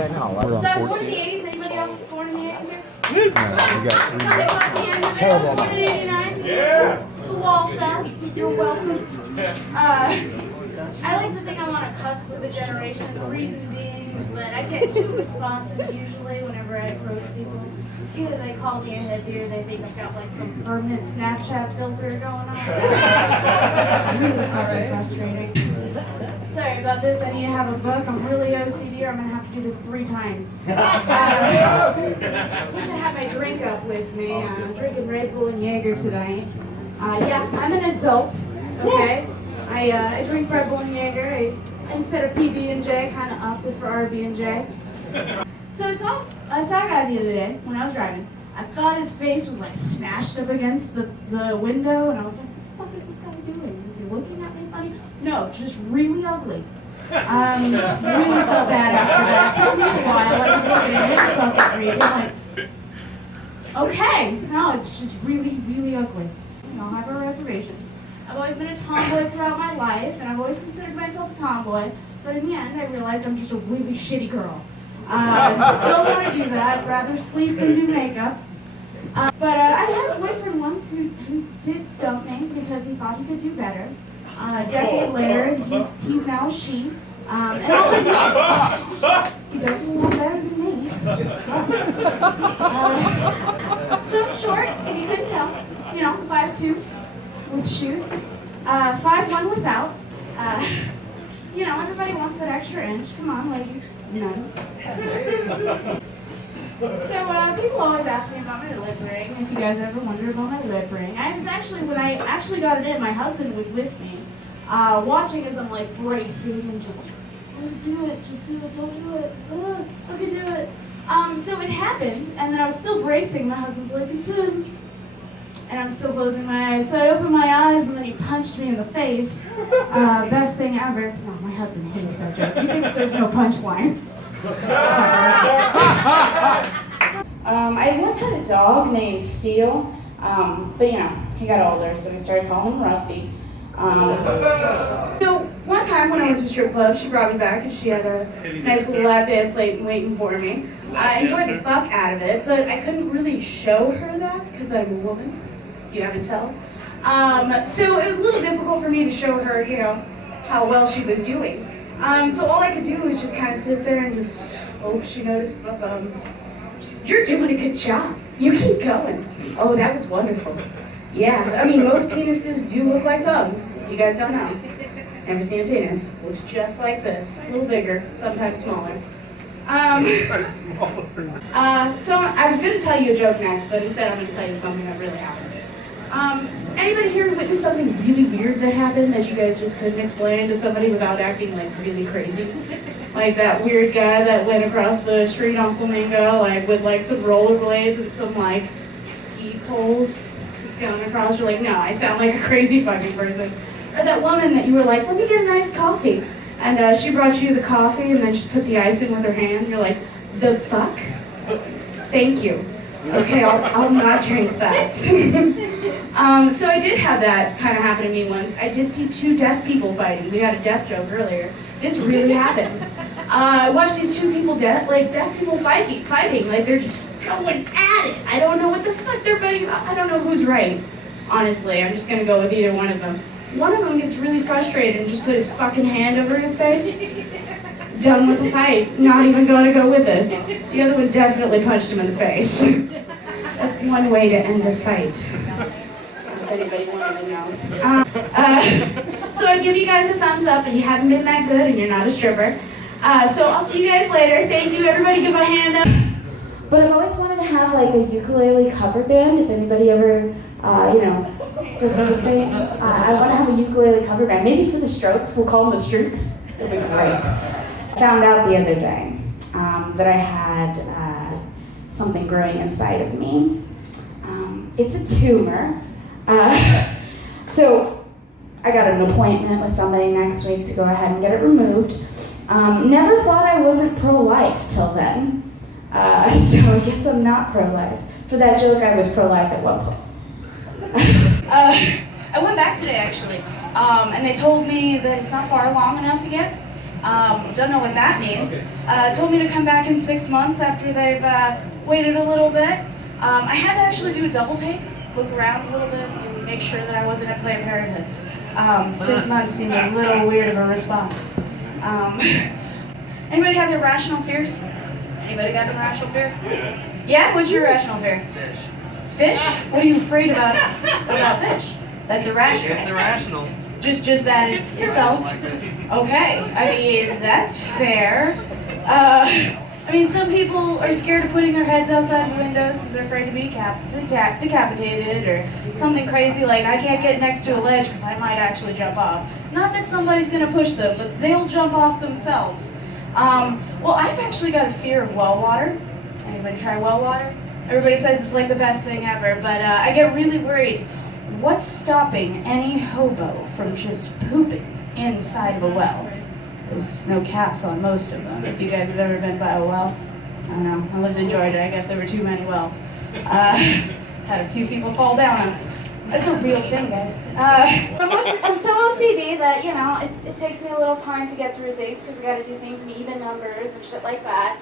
right now. We're on So I was born 14. in the 80s. Anybody else born in the 80s here? We got I was born in 89. Yeah. The wall fell. You're welcome. I like to think I'm on a cusp of a generation. The reason being is that I get two responses usually whenever I approach people. Either they call me a hippie or they think I've got like some permanent Snapchat filter going on. It's really fucking frustrating. Sorry about this. I need to have a book. I'm really OCD or I'm going to have to do this 3 times. Wish I had my drink up with me. I'm drinking Red Bull and Jaeger tonight. Yeah, I'm an adult, okay? I drink Red Bull and Jaeger. Instead of PB&J, kind of opted for RB&J. So I saw a guy the other day when I was driving. I thought his face was like smashed up against the window, and I was like, what the fuck is this guy doing? Is he looking at me funny? No, just really ugly. Really felt bad after that. It took me a while. I was looking at him fucking reading, like, okay, no, it's just really, really ugly. You know, I have our reservations. I've always been a tomboy throughout my life, and I've always considered myself a tomboy, but in the end, I realized I'm just a really shitty girl. Don't want to do that, rather sleep than do makeup. But I had a boyfriend once who did dump me because he thought he could do better. A decade later, he's now a she. And I'll admit, he does a lot better than me. So I'm short, if you couldn't tell. You know, 5'2", with shoes. 5'1" without. You know, everybody wants that extra inch. Come on, ladies. None. So, people always ask me about my lip ring, if you guys ever wonder about my lip ring. I was actually, when I actually got it in, my husband was with me, watching as I'm like bracing and just, don't do it, just do it, don't do it, I can do it. So it happened, and then I was still bracing, my husband's like, it's in. And I'm still closing my eyes. So I opened my eyes, and then he punched me in the face. Best thing ever. No, my husband hates that joke. He thinks there's no punchline. I once had a dog named Steel, but you know, he got older, so we started calling him Rusty. So one time when I went to a strip club, she brought me back, and she had a nice little lap dance waiting for me. I enjoyed the fuck out of it, but I couldn't really show her that because I'm a woman. You haven't tell. So it was a little difficult for me to show her, you know, how well she was doing. So all I could do was just kind of sit there and just hope she noticed, but you're doing a good job. You keep going. Oh, that was wonderful. Yeah, I mean, most penises do look like thumbs. You guys don't know. Never seen a penis. Looks just like this. A little bigger, sometimes smaller. So I was going to tell you a joke next, but instead I'm going to tell you something that really happened. Anybody here witness something really weird that happened that you guys just couldn't explain to somebody without acting like really crazy? Like that weird guy that went across the street on Flamingo, like with like some rollerblades and some like ski poles just going across. You're like, no, I sound like a crazy fucking person. Or that woman that you were like, let me get a nice coffee. And she brought you the coffee and then just put the ice in with her hand. You're like, the fuck? Thank you. Okay, I'll not drink that. So I did have that kind of happen to me once. I did see 2 deaf people fighting. We had a deaf joke earlier. This really happened. I watched these 2 people, deaf people fighting. Like they're just going at it. I don't know what the fuck they're fighting about. I don't know who's right. Honestly, I'm just gonna go with either one of them. One of them gets really frustrated and just put his fucking hand over his face. Done with the fight. Not even gonna go with this. The other one definitely punched him in the face. That's one way to end a fight. If anybody wanted to know. So I give you guys a thumbs up, and you haven't been that good, and you're not a stripper. So I'll see you guys later. Thank you. Everybody give a hand up. But I've always wanted to have like a ukulele cover band. If anybody ever, you know, does anything, I want to have a ukulele cover band. Maybe for the Strokes. We'll call them the Strokes. It'll be great. I found out the other day that I had something growing inside of me. It's a tumor. So I got an appointment with somebody next week to go ahead and get it removed. Never thought I wasn't pro-life till then. So I guess I'm not pro-life. For that joke, I was pro-life at one point. I went back today, actually, and they told me that it's not far along enough yet. Don't know what that means. Told me to come back in 6 months after they've waited a little bit. I had to actually do a double take, look around a little bit, and make sure that I wasn't at Planned Parenthood. 6 months seemed a little weird of a response. Anybody have irrational fears? Anybody got an irrational fear? Yeah? What's your irrational fear? Fish. Fish? What are you afraid about fish? That's irrational. It's irrational. Just that itself? Okay, I mean, that's fair. I mean, some people are scared of putting their heads outside of windows because they're afraid to be decapitated or something crazy like, I can't get next to a ledge because I might actually jump off. Not that somebody's going to push them, but they'll jump off themselves. Well, I've actually got a fear of well water. Anybody try well water? Everybody says it's like the best thing ever, but I get really worried. What's stopping any hobo from just pooping inside of a well? There's no caps on most of them. If you guys have ever been by a well, I don't know. I lived in Georgia. I guess there were too many wells. Had a few people fall down on it. It's a real thing, guys. I'm so OCD that, you know, it takes me a little time to get through things because I got to do things in even numbers and shit like that.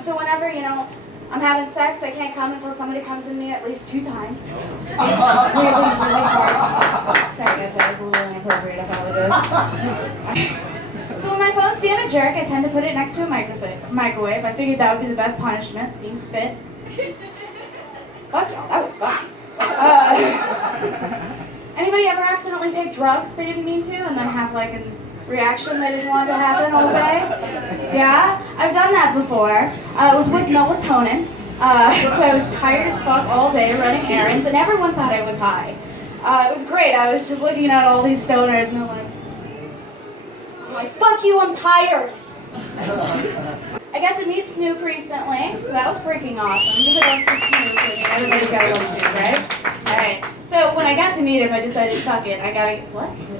So whenever, you know, I'm having sex, I can't come until somebody comes in me at least 2 times. It's really, really hard. Sorry guys, that was a little inappropriate, I apologize. So when my phone's being a jerk, I tend to put it next to a microwave. I figured that would be the best punishment. Seems fit. Fuck y'all, that was fun. Anybody ever accidentally take drugs they didn't mean to and then have like a reaction they didn't want to happen all day? Yeah, I've done that before. It was with melatonin. So I was tired as fuck all day running errands and everyone thought I was high. It was great. I was just looking at all these stoners and they're like, fuck you, I'm tired. I got to meet Snoop recently, so that was freaking awesome. Give it up for Snoop. I mean, everybody's got to love Snoop, right? Alright, so when I got to meet him, I decided, fuck it, I gotta, bless you.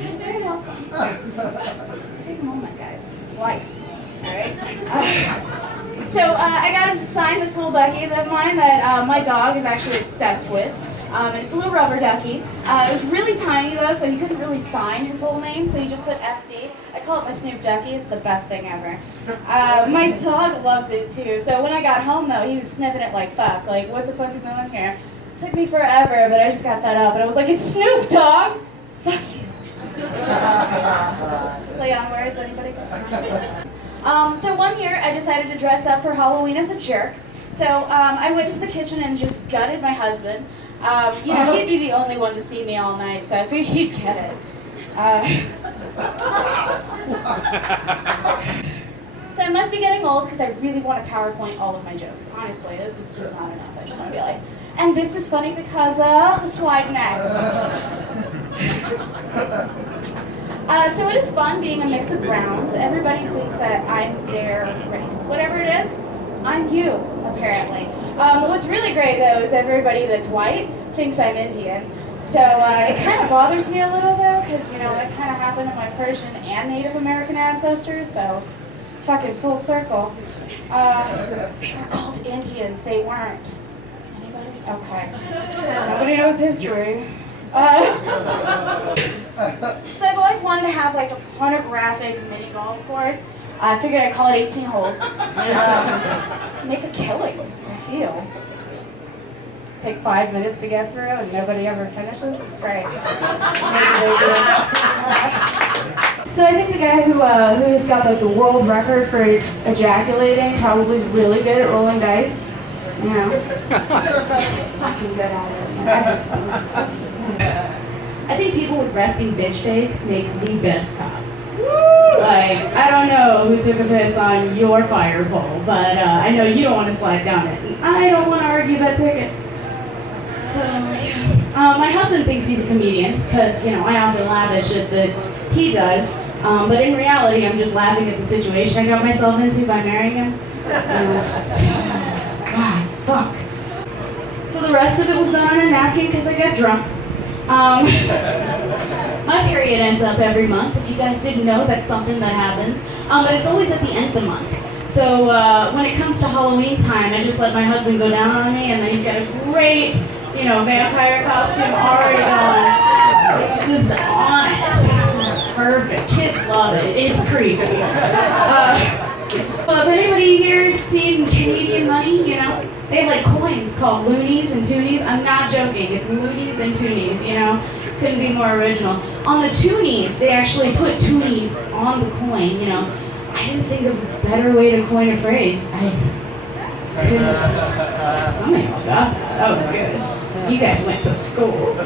You're welcome. Take a moment, guys. It's life. Alright? So I got him to sign this little ducky of mine that my dog is actually obsessed with. It's a little rubber ducky. It was really tiny though, so he couldn't really sign his whole name, so he just put SD. I call it my Snoop Ducky. It's the best thing ever. My dog loves it too. So when I got home though, he was sniffing it like fuck. Like, what the fuck is on here? It took me forever, but I just got fed up. And I was like, it's Snoop, dog! Fuck you. Play on words, anybody? So one year I decided to dress up for Halloween as a jerk. So I went into the kitchen and just gutted my husband. You know, he'd be the only one to see me all night, so I figured he'd get it. So I must be getting old because I really want to PowerPoint all of my jokes. Honestly, this is just not enough. I just want to be like, and this is funny because slide next. So it is fun being a mix of browns. Everybody thinks that I'm their race. Whatever it is, I'm you, apparently. What's really great, though, is everybody that's white thinks I'm Indian. So it kind of bothers me a little, though, because, you know, that kind of happened to my Persian and Native American ancestors, so fucking full circle. They're called Indians. They weren't. Anybody? Okay. Nobody knows history. So I've always wanted to have, like, a pornographic mini golf course. I figured I'd call it 18 holes. Make a killing, I feel. Just take 5 minutes to get through and nobody ever finishes. It's great. So I think the guy who has got like the world record for ejaculating probably is really good at rolling dice. You know, fucking good at it. I think people with resting bitch face make the best cops. Like, I don't know who took a piss on your fire pole, but I know you don't want to slide down it. And I don't want to argue that ticket. So, my husband thinks he's a comedian, because, you know, I often laugh at shit that he does. But in reality, I'm just laughing at the situation I got myself into by marrying him. And it's just, God, fuck. So the rest of it was done on a napkin because I got drunk. My period ends up every month. If you guys didn't know, that's something that happens. But it's always at the end of the month. So when it comes to Halloween time, I just let my husband go down on me, and then he's got a great, you know, vampire costume already on. Just on it. It's perfect. Kids love it. It's creepy. Well, if anybody here has seen Canadian money, you know, they have like coins called loonies and toonies. I'm not joking. It's loonies and toonies, you know. Couldn't be more original. On the toonies, they actually put toonies on the coin, you know. I didn't think of a better way to coin a phrase. Somebody got that. That was good. You guys went to school.